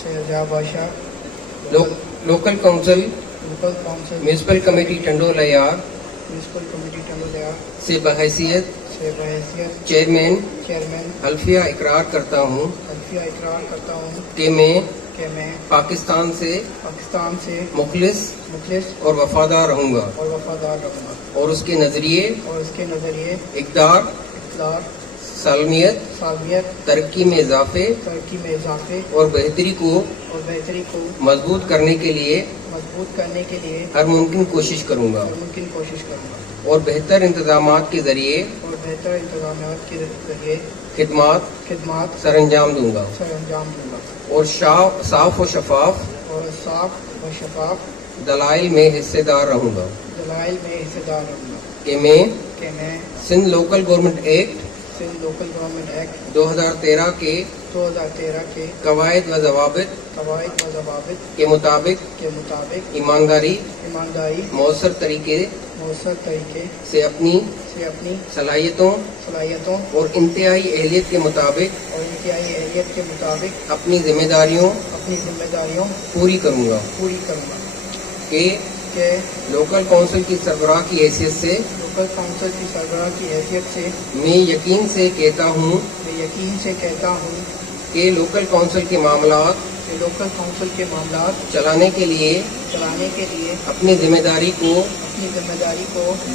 Shahzad Badshah local council local council municipal committee Tando Allahyar municipal committee Tando Allahyar से बहैसियत से बहैसियत चेयरमैन चेयरमैन हल्फिया इकरार करता हूँ हल्फिया इकरार करता हूँ कि मैं पाकिस्तान से मुखलिस और वफादार रहूँगा और उसके नज़रिए इक़दार सालमियत तरक्की में इजाफे और बेहतरी को मजबूत करने के लिए हर मुमकिन कोशिश करूँगा और बेहतर इंतजामात के ज़रिए खिदमात सर अंजाम दूँगा और साफ व शफाफ दलाइल में हिस्सेदार रहूँगा कि मैं सिंध लोकल गवर्नमेंट एक्ट 2013 के कवायद व ज़वाबित के मुताबिक ईमानदारी मौसर तरीके से अपनी सलाहियतों और इंतहाई अहलियत के मुताबिक अपनी जिम्मेदारियों पूरी करूँगा कि लोकल काउंसिल की सरबराह की हैसियत से मैं यकीन से कहता हूँ कि लोकल काउंसिल के मामलात चलाने के लिए अपनी जिम्मेदारी को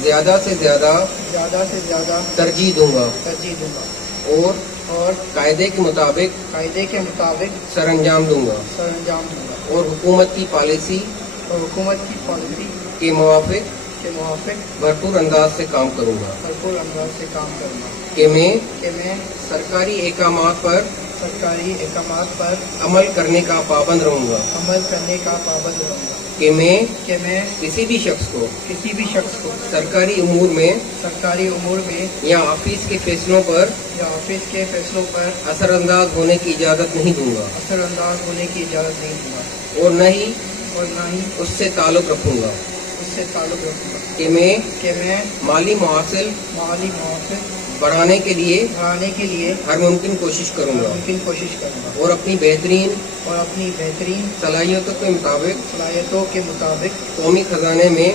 ज़्यादा से ज़्यादा तरजीह दूंगा और कायदे के मुताबिक सर अंजाम दूंगा और हुकूमत की पॉलिसी के मुवाफिक भरपूर अंदाज से काम करूंगा कि मैं सरकारी अहकामात पर अमल करने का पाबंद रहूंगा कि मैं किसी भी शख्स को सरकारी उमूर में या ऑफिस के फैसलों पर असरअंदाज होने की इजाज़त नहीं दूंगा और न ही उससे ताल्लुक़ रखूंगा कि मैं माली मुआसिल बढ़ाने के लिए हर मुमकिन कोशिश करूंगा और अपनी बेहतरीन सलाहियतों के मुताबिक कौमी खजाने में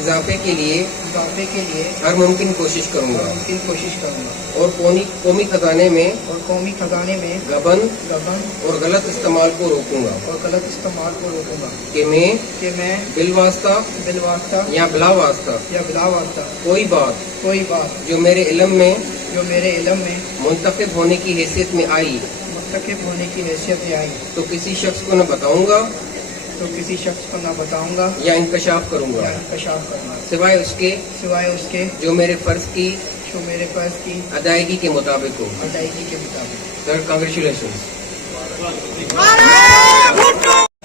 इजाफे के लिए हर मुमकिन कोशिश करूंगा और कौमी खजाने में गबन और गलत इस्तेमाल को रोकूंगा कि मैं बिलवास्ता या बिला वास्ता कोई बात जो मेरे इल्म में मुंतखब होने की हैसियत में आई तो किसी शख्स को न बताऊंगा या इंकशाफ करूंगा सिवाय उसके जो मेरे फर्ज की अदायगी के मुताबिक हो। Sir congratulation.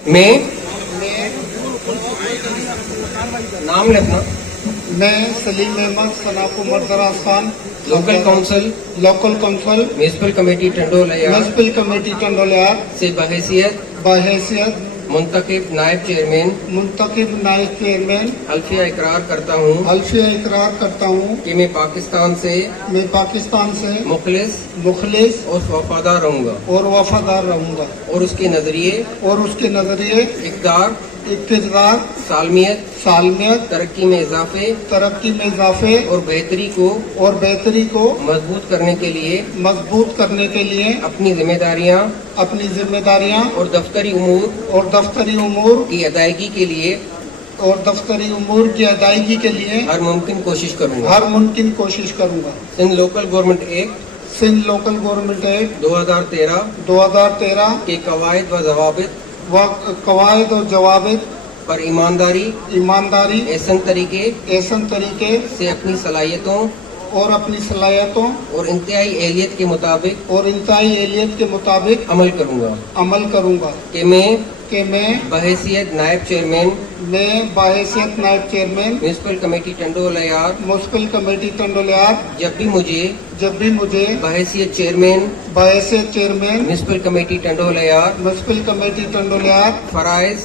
मैं नाम लिखना। मैं सलीम अहमद सनाफ उमर दराज Khan local council municipal committee Tando Allahyar से बहैसियत मुंतखब नायब चेयरमैन हल्फिया इकरार करता हूँ कि मैं पाकिस्तान से मुखलिस और वफादार रहूँगा और उसके नज़रिए इक़दार सालमियत तरक्की में इजाफे और बेहतरी को मजबूत करने के लिए अपनी जिम्मेदारियां और दफ्तरी उमूर की अदायगी के लिए हर मुमकिन कोशिश करूंगा। सिंध लोकल गवर्नमेंट एक्ट 2013 के कवायद और जवाबित पर ईमानदारी ऐसन तरीके से अपनी सलाहियतों और इंतहाई अहलियत के मुताबिक अमल करूंगा कि मैं बहैसियत नायब चेयरमैन म्यूनिसिपल कमेटी टंडोलिया जब भी मुझे बहैसियत चेयरमैन म्यूनिसिपल कमेटी टंडोलिया फराइज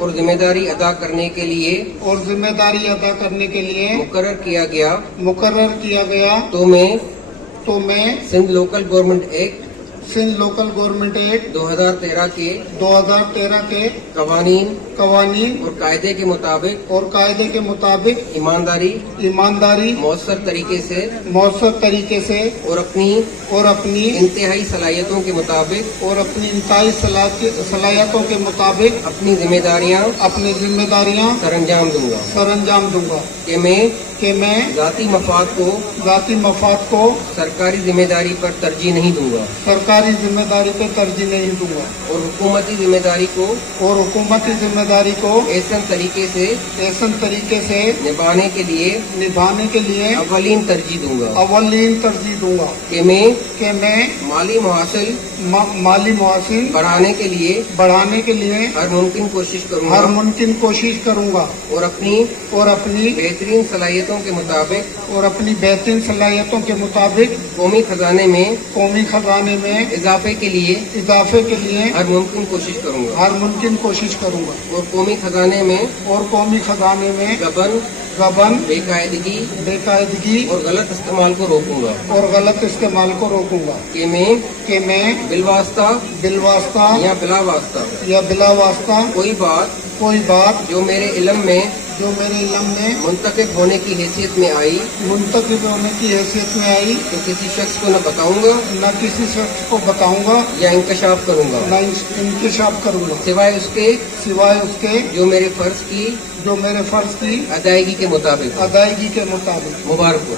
और जिम्मेदारी अदा करने के लिए मुकर्रर किया गया तो मैं Sindh local government act Sindh local government act 2013 के 2013 के कवानीन कवानीन और कायदे के मुताबिक ईमानदारी मौसर तरीके से और अपनी इंतहाई सलाहियतों के मुताबिक अपनी जिम्मेदारियां सरंजाम दूंगा कि मैं ذاتی मफाद को सरकारी जिम्मेदारी पर तरजीह नहीं दूंगा और हुकूमती जिम्मेदारी को ऐसा तरीके से निभाने के लिए अव्वलीन तरजीह दूंगा कि मैं माली मुहासिल बढ़ाने के लिए हर मुमकिन कोशिश करूंगा और अपनी बेहतरीन सलाहियतों के मुताबिक कौमी खजाने में इजाफे के लिए हर मुमकिन कोशिश करूंगा और कौमी खजाने में गबन बेकायदगी और गलत इस्तेमाल को रोकूंगा कि मैं बिलवास्ता या बिला वास्ता कोई बात जो मेरे इल्म में मुंतकिब होने की हैसियत में आई तो किसी शख्स को न बताऊंगा या इंकशाफ करूंगा सिवाय उसके जो मेरे फर्ज की अदायगी के मुताबिक मुबारक हो।